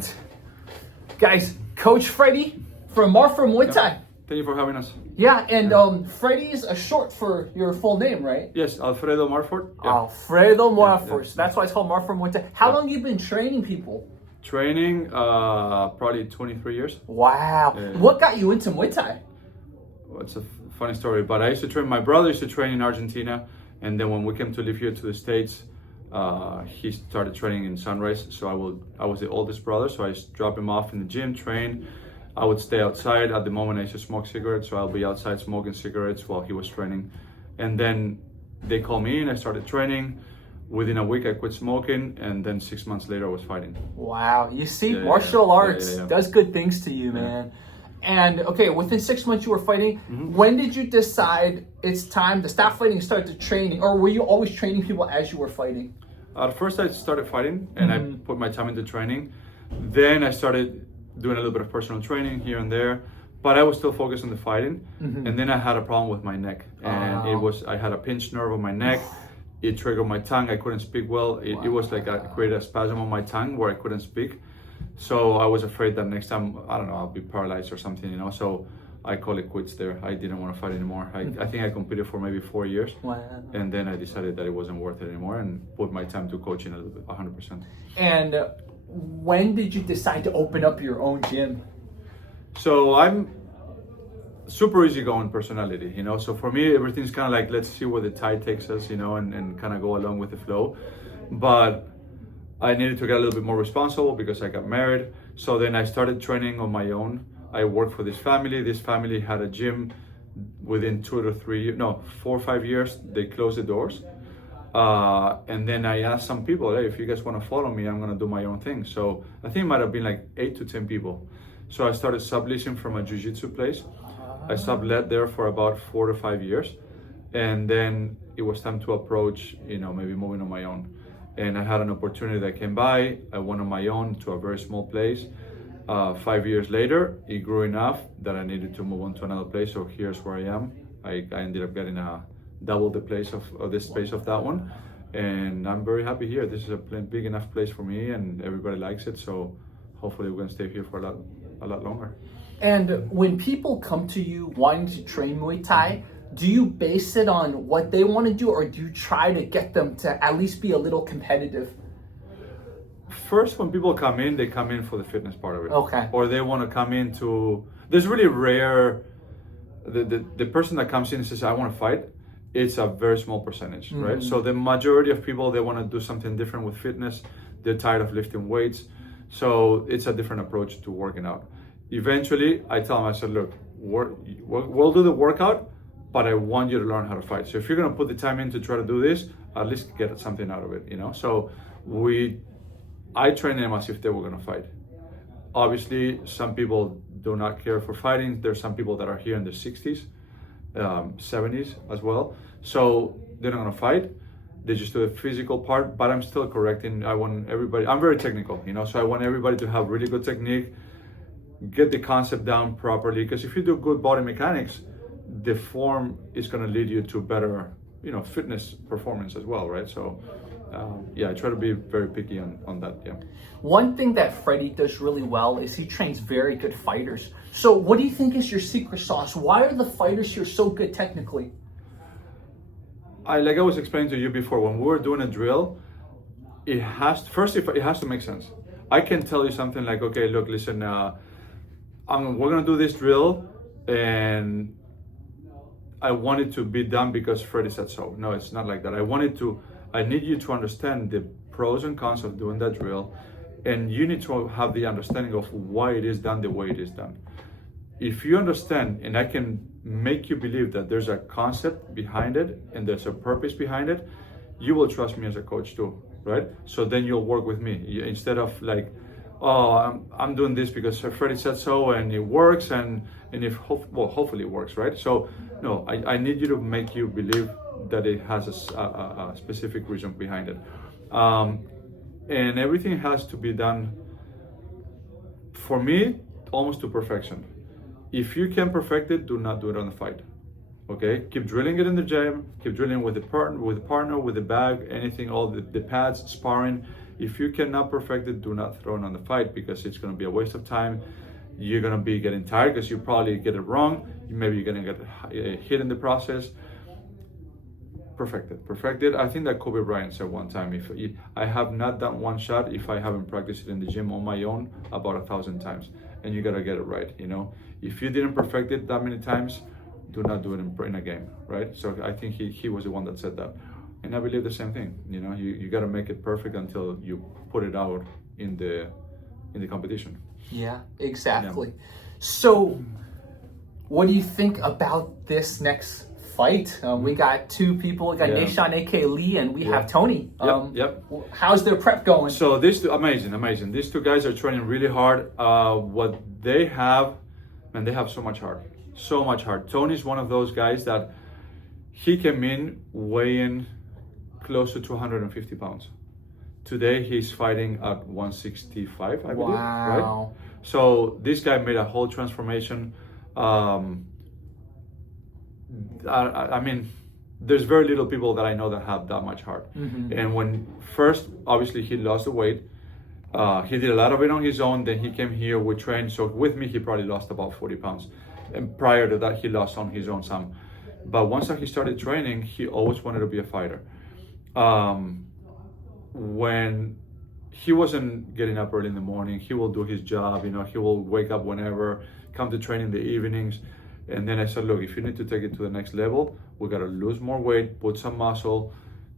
right. Guys, Coach Freddy from Marfort Muay Thai. Thank you for having us. Yeah, and Freddy's a short for your full name, right? Yes, Alfredo Marfort. Yeah. Alfredo Marfort. Yeah. So that's why it's called Marfort Muay Thai. How long you been training people? Training, probably 23 years. Wow. What got you into Muay Thai? Well, it's a funny story, but I used to train, my brother used to train in Argentina, and then when we came to live here to the States, he started training in Sunrise, so I was the oldest brother, so I just dropped him off in the gym, train. I would stay outside. At the moment I used to smoke cigarettes, so I'll be outside smoking cigarettes while he was training. And then they called me in, I started training. Within a week I quit smoking, and then 6 months later I was fighting. Wow, you see, martial arts does good things to you, man. And okay, within 6 months you were fighting. When did you decide it's time to stop fighting and start to training? Or were you always training people as you were fighting? At first I started fighting and I put my time into training. Then I started doing a little bit of personal training here and there, but I was still focused on the fighting. And then I had a problem with my neck, and I had a pinched nerve on my neck. It triggered my tongue. I couldn't speak well. It was like I created a spasm on my tongue where I couldn't speak. So I was afraid that next time, I don't know, I'll be paralyzed or something, you know. So I call it quits there. I didn't want to fight anymore. I think I competed for maybe 4 years. Wow. And then I decided that it wasn't worth it anymore and put my time to coaching a little bit, 100%. And when did you decide to open up your own gym? So I'm super easygoing personality, you know. So for me, everything's kind of like, let's see where the tide takes us, you know, and kind of go along with the flow. But I needed to get a little bit more responsible because I got married. So then I started training on my own. I worked for this family. This family had a gym. Within 2 to 3 years, no, 4 or 5 years, they closed the doors. And then I asked some people, hey, if you guys want to follow me, I'm going to do my own thing. So I think it might have been like 8 to 10 people. So I started subleasing from a jiu-jitsu place. I sublet there for about 4 to 5 years. And then it was time to approach, you know, maybe moving on my own. And I had an opportunity that came by. I went on my own to a very small place. 5 years later, it grew enough that I needed to move on to another place. So here's where I am. I ended up getting double the place of the space of that one. And I'm very happy here. This is a big enough place for me and everybody likes it. So hopefully we're gonna stay here for a lot longer. And when people come to you wanting to train Muay Thai, do you base it on what they want to do, or do you try to get them to at least be a little competitive? First, when people come in, they come in for the fitness part of it. Okay. Or they want to come into, there's really rare, the person that comes in and says, I want to fight, it's a very small percentage, right? So the majority of people, they want to do something different with fitness. They're tired of lifting weights. So it's a different approach to working out. Eventually, I tell them, I said, look, we'll do the workout, but I want you to learn how to fight. So if you're going to put the time in to try to do this, at least get something out of it, you know? So I train them as if they were going to fight. Obviously, some people do not care for fighting. There's some people that are here in their 60s, 70s as well. So they're not going to fight. They just do the physical part, but I'm still correcting. I want everybody, I'm very technical, you know, so I want everybody to have really good technique, get the concept down properly, because if you do good body mechanics, the form is going to lead you to better, you know, fitness performance as well, right? So I try to be very picky on that. One thing that Freddy does really well is he trains very good fighters. So what do you think is your secret sauce? Why are the fighters here so good technically? Like I was explaining to you before, when we were doing a drill, it has to make sense. I can tell you something like, okay, look, listen, we're gonna do this drill, and I want it to be done because Freddy said so. No, it's not like that. I need you to understand the pros and cons of doing that drill, and you need to have the understanding of why it is done the way it is done. If you understand, and I can make you believe that there's a concept behind it and there's a purpose behind it, you will trust me as a coach too, right? So then you'll work with me instead of like, oh, I'm doing this because Freddy said so and it works, and hopefully it works, right? So no, I need you to make you believe that it has a specific reason behind it, and everything has to be done, for me, almost to perfection. If you can perfect it, do not do it on the fight. Okay, keep drilling it in the gym, keep drilling with the partner, with the bag, anything, all the pads, sparring, If you cannot perfect it, do not throw it on the fight, because it's going to be a waste of time. You're going to be getting tired because you probably get it wrong. Maybe you're going to get hit in the process. Perfect it. I think that Kobe Bryant said one time, if I have not done one shot if I haven't practiced it in the gym on my own about 1,000 times, and you got to get it right. If you didn't perfect it that many times, do not do it in a game, right? So I think he was the one that said that, and I believe the same thing. You got to make it perfect until you put it out in the competition. Yeah, exactly. Yeah. So what do you think about this next fight? We got two people. We got Nation, aka Lee, and we have Tony. Yep. How's their prep going? So these two, amazing. These two guys are training really hard. What they have, man, they have so much heart. Tony's one of those guys that he came in weighing close to 250 pounds. Today he's fighting at 165, I believe. Wow. Right? So this guy made a whole transformation. I mean, there's very little people that I know that have that much heart. Mm-hmm. And when first, obviously, he lost the weight. He did a lot of it on his own. Then he came here, we trained. So with me, he probably lost about 40 pounds. And prior to that, he lost on his own some. But once he started training, he always wanted to be a fighter. When he wasn't getting up early in the morning, he will do his job. He will wake up whenever, come to train in the evenings. And then I said, look, if you need to take it to the next level, we got to lose more weight, put some muscle,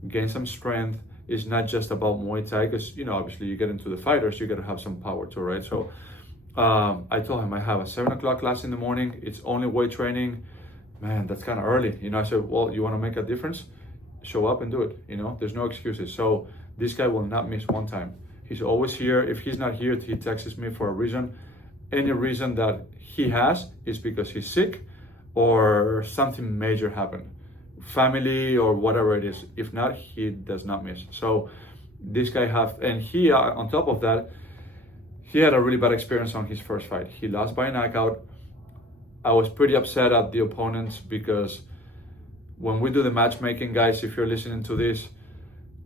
gain some strength. It's not just about Muay Thai, because, obviously you get into the fighters, you got to have some power too, right? So I told him I have a 7 o'clock class in the morning. It's only weight training. Man, that's kind of early. I said, well, you want to make a difference? Show up and do it. There's no excuses. So this guy will not miss one time. He's always here. If he's not here, he texts me for a reason. Any reason that he has is because he's sick or something major happened, family or whatever it is. If not, he does not miss. So this guy and he, on top of that, he had a really bad experience on his first fight. He lost by a knockout. I was pretty upset at the opponents, because when we do the matchmaking, guys, if you're listening to this,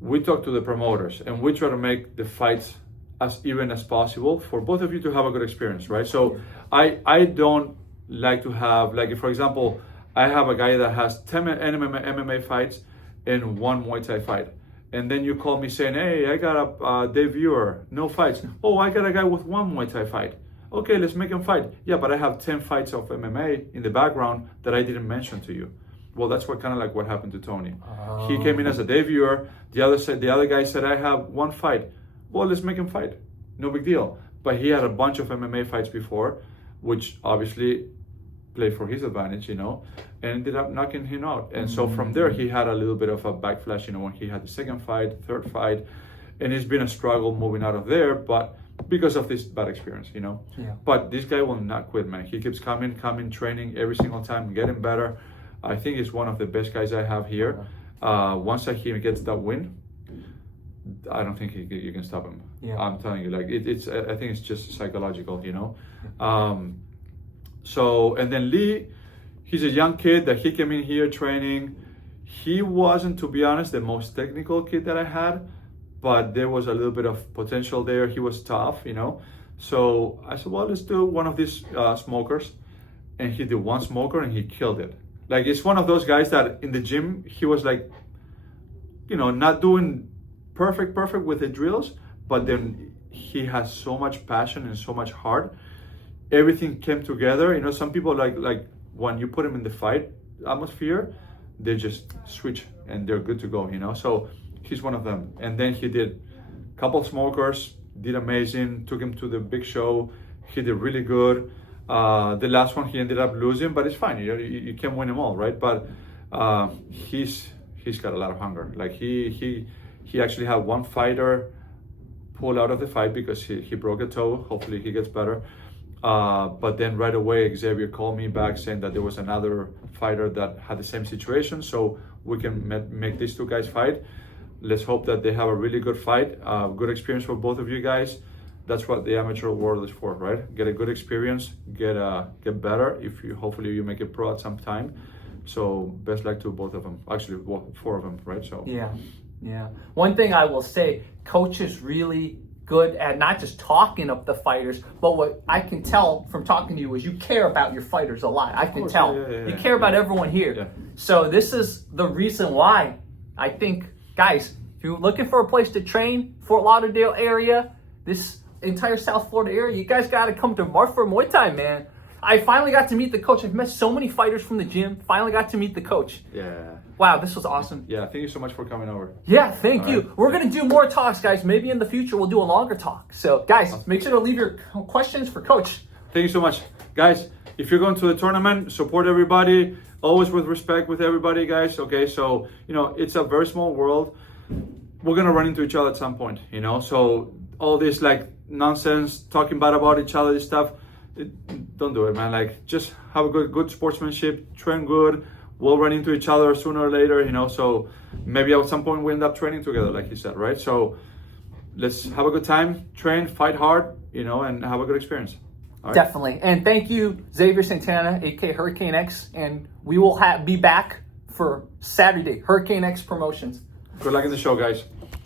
we talk to the promoters and we try to make the fights as even as possible for both of you to have a good experience, right? So I don't like to have, like, for example, I have a guy that has 10 MMA fights and 1 Muay Thai fight. And then you call me saying, hey, I got a debuter, no fights. Oh, I got a guy with 1 Muay Thai fight. Okay, let's make him fight. Yeah, but I have 10 fights of MMA in the background that I didn't mention to you. Well, that's what happened to Tony. Oh. He came in as a debuter. The other guy said, I have 1 fight. Well, let's make him fight. No big deal. But he had a bunch of MMA fights before, which obviously played for his advantage, and ended up knocking him out. And so from there, he had a little bit of a backflash, when he had the second fight, third fight, and it's been a struggle moving out of there, but because of this bad experience, Yeah. But this guy will not quit, man. He keeps coming, training every single time, getting better. I think he's one of the best guys I have here. Once he gets that win, I don't think you can stop him. Yeah. I'm telling you, like it's. I think it's just psychological, So, and then Lee, he's a young kid that he came in here training. He wasn't, to be honest, the most technical kid that I had, but there was a little bit of potential there. He was tough, So I said, well, let's do one of these smokers. And he did 1 smoker and he killed it. Like, it's one of those guys that in the gym, he was like, not doing perfect with the drills, but then he has so much passion and so much heart. Everything came together. Some people like when you put them in the fight atmosphere, they just switch and they're good to go, So he's one of them. And then he did a couple of smokers, did amazing, took him to the big show. He did really good. The last one he ended up losing, but it's fine. You can't win them all, right? But he's got a lot of hunger. Like he actually had 1 fighter pull out of the fight because he broke a toe. Hopefully he gets better. But then right away, Xavier called me back saying that there was another fighter that had the same situation, so we can make these 2 guys fight. Let's hope that they have a really good fight, good experience for both of you guys. That's what the amateur world is for, right? Get a good experience, get better. Hopefully you make it pro at some time. So best luck to both of them. Actually, 4 of them, right? So yeah. Yeah. One thing I will say, Coach is really good at not just talking up the fighters, but what I can tell from talking to you is you care about your fighters a lot. I can tell. You care about everyone here. Yeah. So this is the reason why I think, guys, if you're looking for a place to train, Fort Lauderdale area, this entire South Florida area, you guys got to come to Marfort Muay Thai, man. I finally got to meet the coach. I've met so many fighters from the gym. Finally got to meet the coach. Yeah. Wow, this was awesome. Yeah, thank you so much for coming over. Yeah, thank you. Right. We're going to do more talks, guys. Maybe in the future we'll do a longer talk. So, guys, make sure to leave your questions for Coach. Thank you so much. Guys, if you're going to the tournament, support everybody. Always with respect with everybody, guys. Okay, so, it's a very small world. We're going to run into each other at some point, So all this, nonsense, talking bad about each other, this stuff, don't do it, man. Just have a good sportsmanship, train good. We'll run into each other sooner or later, so maybe at some point we end up training together, like you said, right? So let's have a good time, train, fight hard, and have a good experience. All right? Definitely. And thank you, Xavier Santana, aka Hurricane X, and we will be back for Saturday, Hurricane X promotions. Good luck in the show, guys.